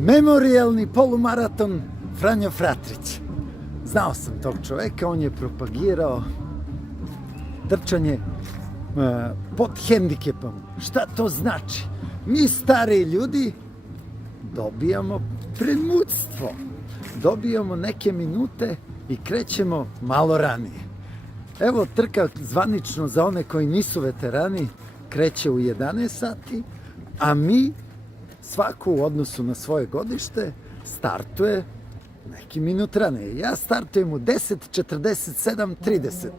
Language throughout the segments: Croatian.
Memorijalni polumaraton Franja Fratrić. Znao sam tog čoveka, on je propagirao trčanje pod hendikepom. Šta to znači? Mi stari ljudi dobijamo premudstvo, dobijamo neke minute i krećemo malo ranije. Evo, trka zvanično za one koji nisu veterani kreće u 11 sati, a mi svako u odnosu na svoje godište startuje neki minut ranije. Ja startujem u 10:47:30.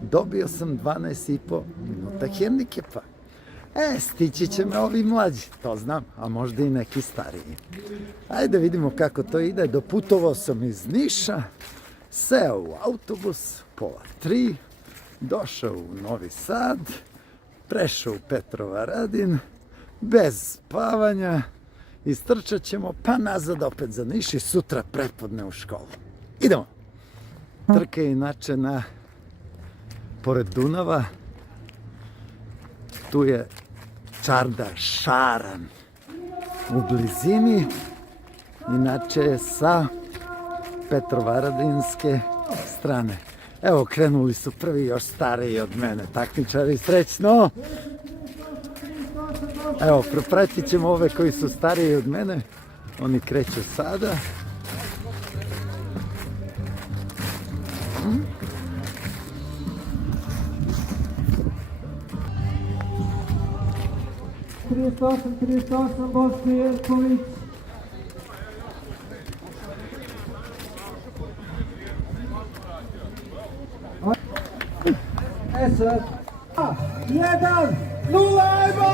Dobio sam 12,5 minuta hendikepa. Stići će me ovi mlađi, to znam, a možda i neki stariji. Ajde vidimo kako to ide. Doputovao sam iz Niša, seo u autobus, 2:30, došao u Novi Sad, prešao u Petrovaradin, bez spavanja, istrčat ćemo pa nazad opet za Niš i sutra prepodne u školu. Idemo! Trka je inače pored Dunava, tu je čarda Šaran u blizini, inače je sa Petrovaradinske strane. Evo, krenuli su prvi još stariji od mene, takmičari, srećno! Evo, propratit ćemo ove koji su stariji od mene, oni kreću sada. Boško Jerković. Sad. 1:0, ajmo!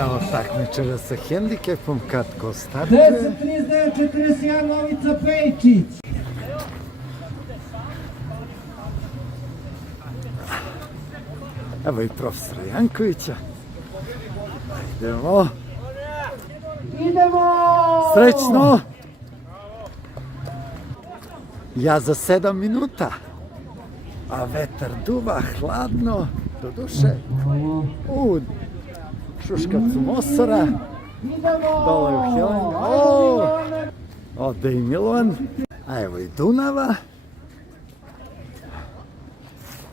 Evo takmičara sa hendikepom kad ko startuje. 10:39:41 Novica Pejčić. Evo i profesora Jankovića. Idemo. Srećno! Ja za 7 minuta. A vetar duva, hladno, do duše. U Šuškavcu Mosora. Dole u Helenga. Ode i Milovan. A evo i Dunava.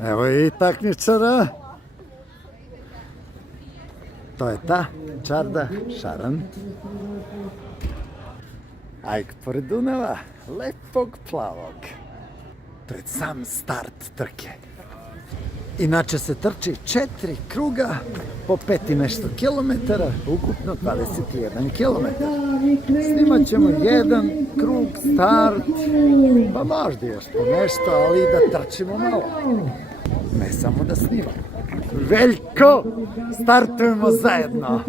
Evo i takmičara. To je ta čarda Šaran. Ajk pored Dunava, lepog plavog. Pred sam start trke. Inače se trči 4 kruga po 5 i nešto kilometara, ukupno 21 kilometar. Snimat ćemo jedan krug, start, pa možda još po nešto, ali i da trčimo malo. Ne samo da snimamo. Veljko, startujemo zajedno.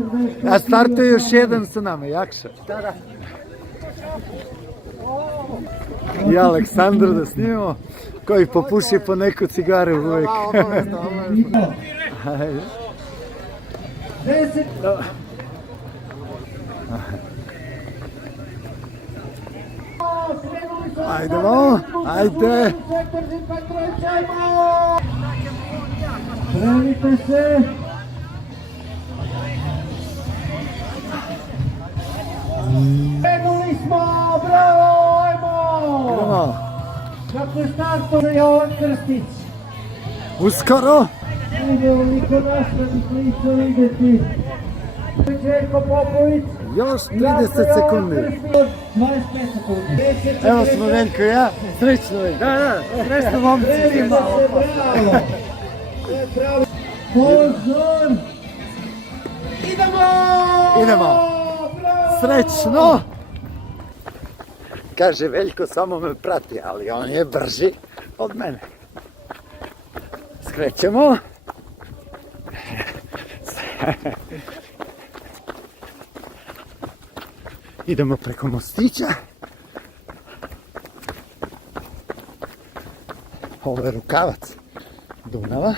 A startuje još jedan sa nama, Jakša. I Aleksandar da snimamo, koji popuši po neku cigaru uvijek. Ajdemo, ajde. Pravite se. Krenuli smo, bravo, ajmo! Kako je starto za Jovan Krstic? Uskoro! Idemo, niko nastavnik neće vidjeti. Čeko Popović. Još 30 sekundi. 25 sekundi. Evo smo Veljko i ja, srećno Veljko. Da, srećno momci. Bravo. Pozor! Idemo! Srećno! Kaže Veljko, samo me prati, ali on je brži od mene. Skrećemo. Idemo preko mostića. Ovo je rukavac Dunava.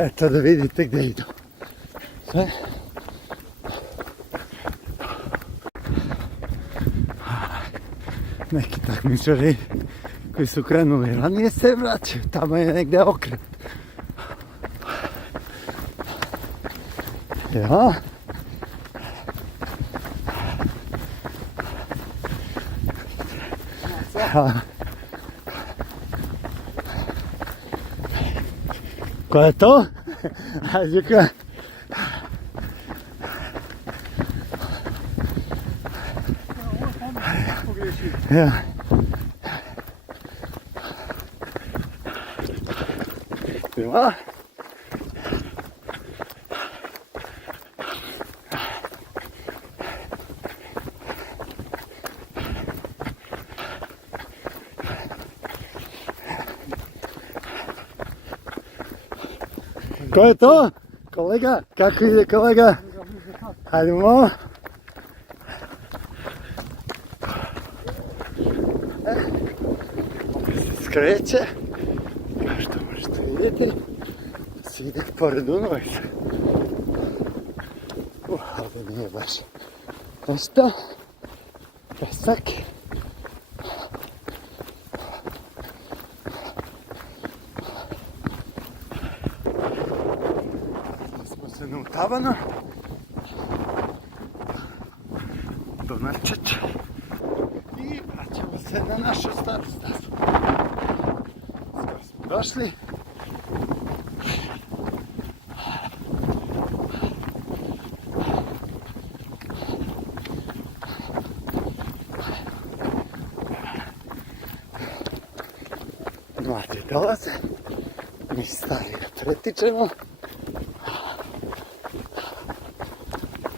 Eto da vidite gdje idu. Sve. Neki takmičari koji su krenuli ranije se vraćaju, tamo je negdje okret. Ja. Ko je to? Ajde ka. Ja. Ima? Ko je to? Kolega? Kako ide kolega? Hajdemo. Skreće. Kao što možete vidjeti, se ide pored Dunava. Ali nije baš nešto. Pesak. Na utavano do Trčanje i vraćamo se na našu staru stazu. Skoro smo došli. Mladi dolaze, mi stari pretičemo.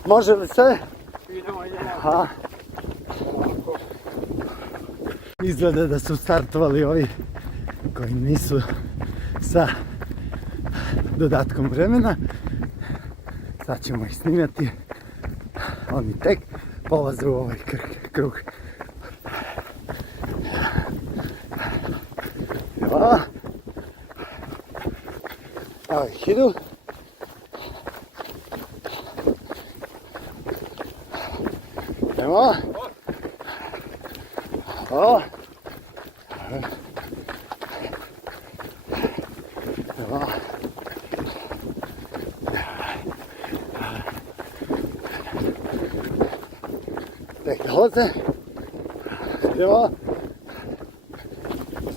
Može li sve? Aha. Izgleda da su startovali ovi koji nisu sa dodatkom vremena. Sad ćemo ih snimati. Oni tek polaze u ovaj krug. Evo. Evo ih idu. Evo. Evo. Evo. Tek dolaze. Evo.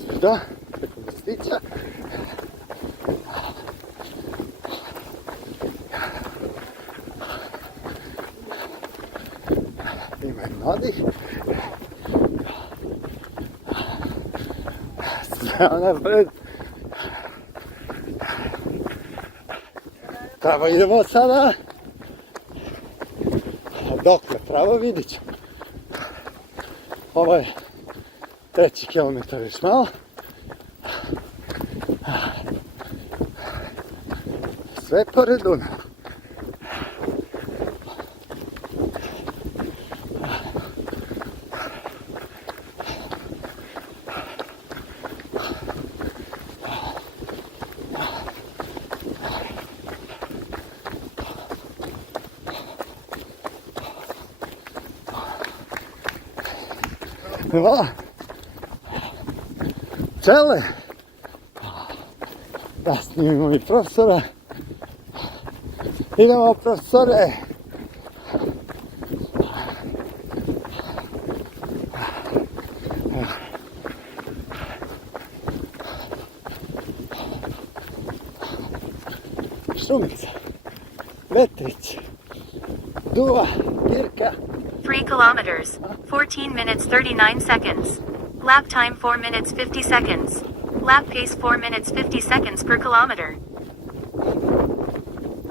Svuda. Preko Krstica. Ima i mladih. Sve napred. Pravo idemo sada. Dokle pravo vidit ćemo. Ovo je 3. kilometar još malo. Sve pored Dunava. Evo, pčele, da snimimo i profesora, idemo profesore, Šumica, Fratrić, Duva, Trka. 3 kilometers, 14 minutes 39 seconds. Lap time 4 minutes 50 seconds. Lap pace 4 minutes 50 seconds per kilometer.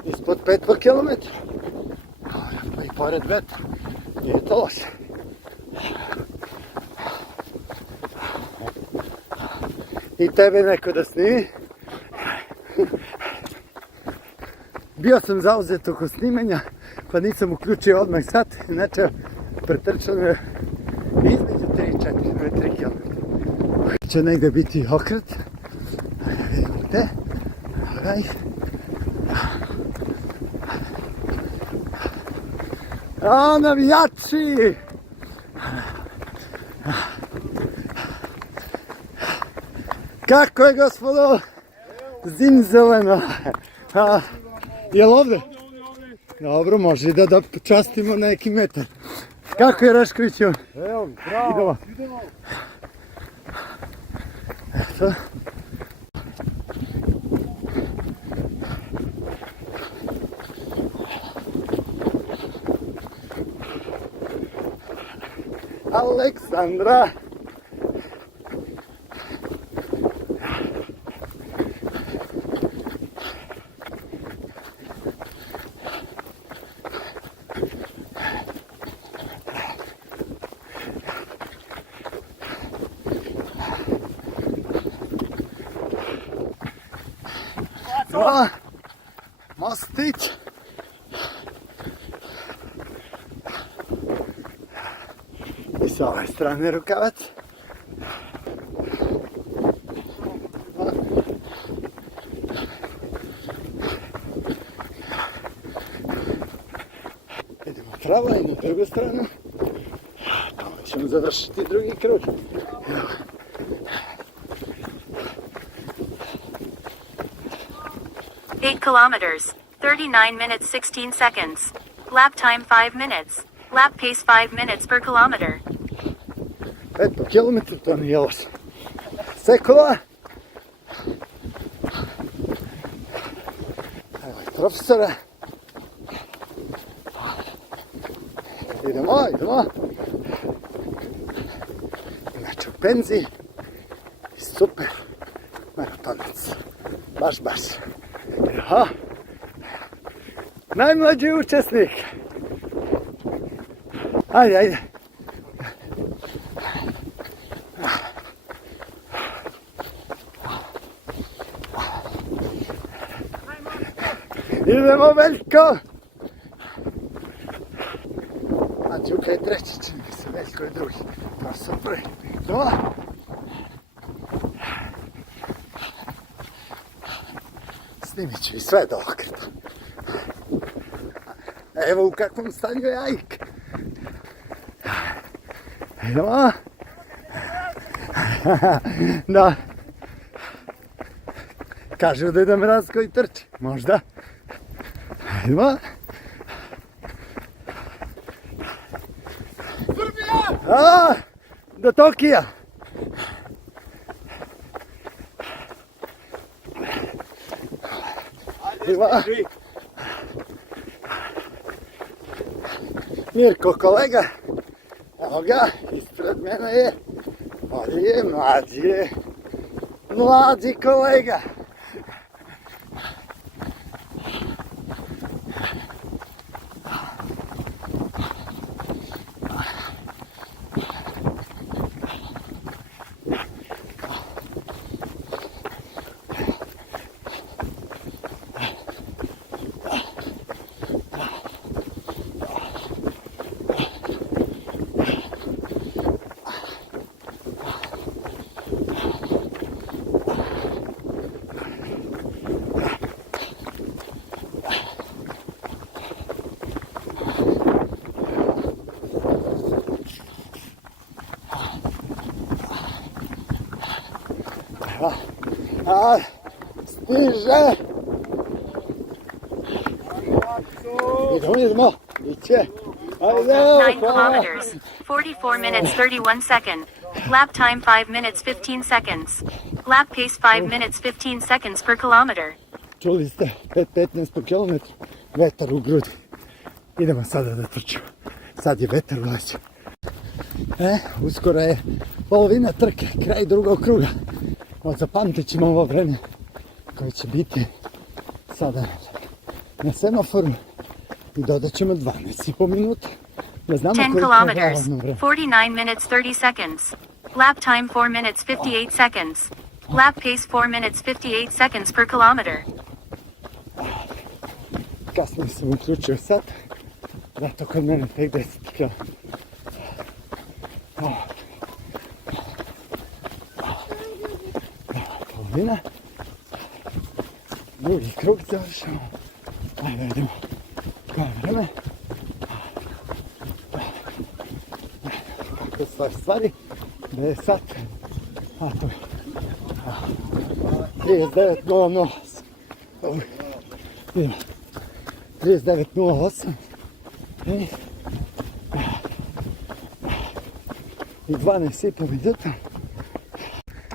Ispod 5 kilometra. Pa i pored vetra. Nije to loše. I tebe neko da snimi. Bio sam zauzet oko snimanja, pa nisam uključio odmah sat, inače pretrčano je između 3 i 4 km. Će negdje biti okret. Vidimo te. A, navijači! Kako je, gospodo? Zimzeleno. Jel ovdje? Dobro, može da častimo neki metar. Kako je, Raškoviću? Evo, bravo, idemo. Eto. Aleksandra. Mostić. I s ove strane rukavac. Idemo pravo i na drugu stranu. Tamo ćemo završiti drugi krug. 8 kilometers, 39 minutes 16 seconds. Lap time 5 minutes. Lap pace 5 minutes per kilometer. 5 po kilometru, to nije loše. Sekova. Evo i profesora. Idemo. Inače u penziji. Super. Maratonac. Baš. Aha. Najmlađi učesnik. Ajde. Idemo, Veljko. A Đuka je treći, čini mi se, Veljko je drugi. Profesor prvi. Idemo. Snimit ću i sve do okreta. Evo u kakvom stanju je Ajk. Idemo. Da. Kažu da je mraz koji trči. Možda. Idemo. Do Tokija. Mirko, kolega, evo ga, ispred mene je, ovdje je mlađi kolega. Stiže! Idemo, iće. 9 kilometers, 44 minutes 31 seconds. Lap time 5 minutes 15 seconds. Lap pace 5 minutes 15 seconds per kilometer. Čuli ste, 5:15 po kilometru, vetar u grudi. Idemo sada da trčimo. Sad je vetar u leđu. Uskoro je polovina trke, kraj drugog kruga. Zapamtit ćemo ovo vreme koje će biti sada na semaforu i dodat ćemo 12,5 minuta. 10 kilometers, 49 minutes 30 seconds. Lap time 4 minutes 58 seconds. Lap pace 4 minutes 58 seconds per kilometer. Kasnije sam uključio sat, zato kod mene tek 10 km. Polovina. Drugi krug završamo. Ajde, idemo. Koje vreme? te stvari, da je sad 39.08. Idemo. 39.08 i 12,5 minuta,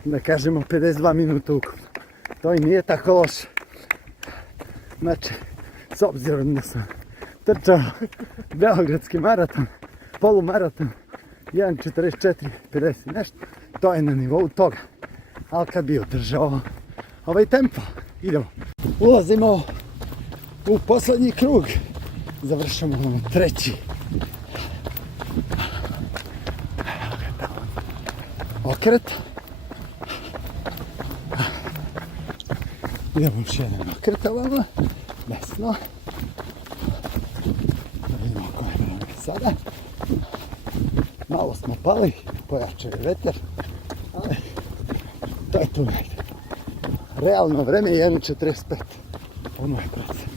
da kažemo 52 minuta ukupno. To i nije tako loše. Znači, s obzirom da sam trčao beogradski maraton, polumaraton, 1.44.50 nešto, to je na nivou toga. Ali kad bi održao ovaj tempo, idemo. Ulazimo u poslednji krug, završamo treći. Okret. Idemo još jedan okret ovamo, desno. Da vidimo koje je vreme sada. Malo smo pali, pojačao je vetar, ali to je tu negdje. Realno vreme je 1.45, ono je procen.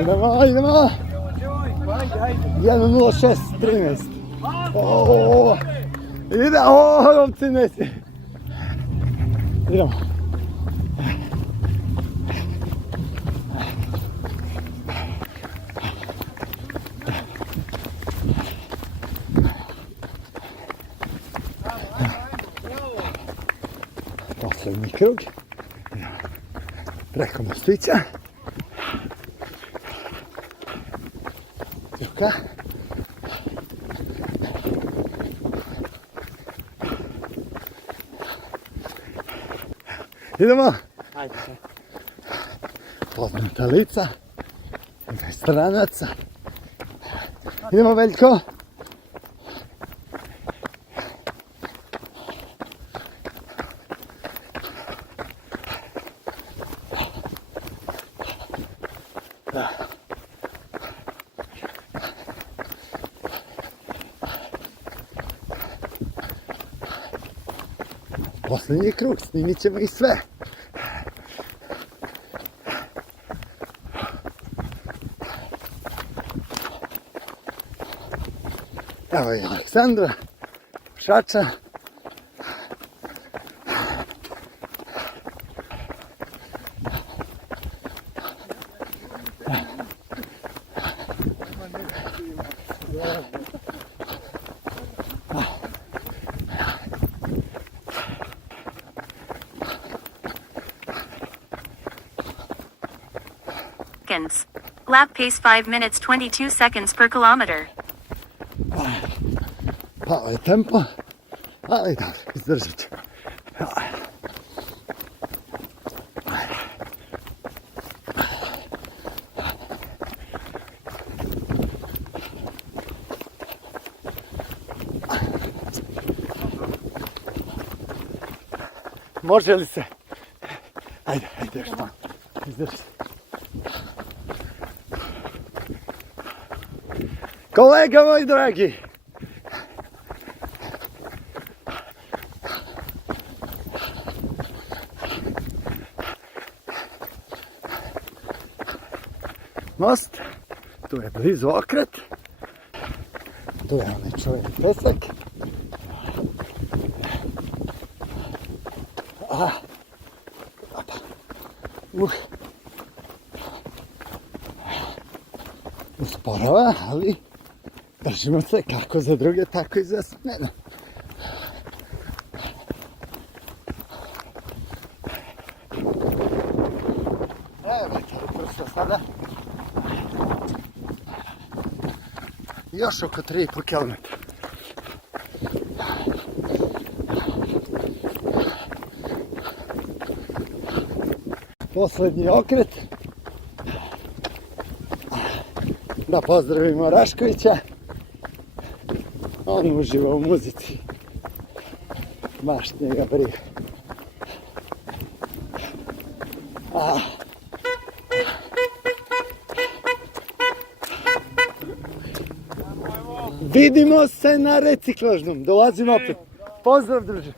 Idemo, idemo! 1.06.13. Ide, ovci nesi. Idemo. Poslednji krug. Preko mostića. Trka. Idemo! Ajde. Poznata lica, bez stranaca. Idemo, Veljko! Posljednji krug, snimit ćemo i sve. Evo je Aleksandra, Šača. Lap pace 5 minutes 22 seconds per kilometer. Pao je tempo, ali dobro, izdržat ćemo. Može li se? Ajde, ajde još malo, izdrži se. Kolega moj dragi, most, tu je blizu okret, tu je onaj čuveni pesak. Usporava, ali držimo se kako za druge, tako i za mene. Evo je prsa sada. Još oko 3,5 km. Poslednji okret. Da pozdravimo Raškovića. On uživa u muzici. Baš njega briga. Vidimo se na reciklažnom. Dolazim opet. Pozdrav, druže.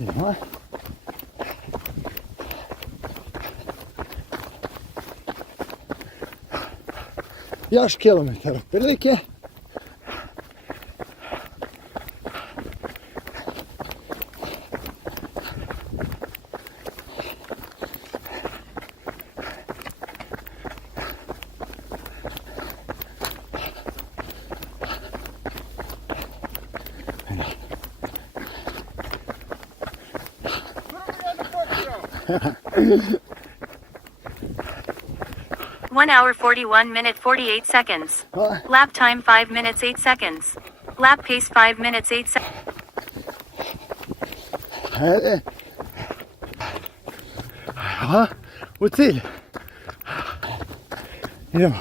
Idemo. Još kilometar otprilike. One hour 41 minute 48 seconds. Lap time 5 minutes 8 seconds. Lap pace 5 minutes 8 seconds. Hajde. Aha, u cilj. Idemo.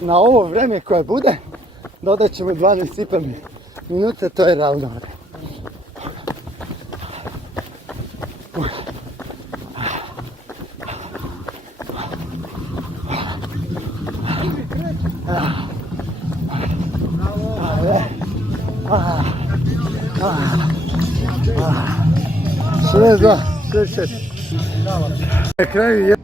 Na ovo vreme koje bude, dodat ćemo 12,5 minuta, to je realno vreme. Na kraju je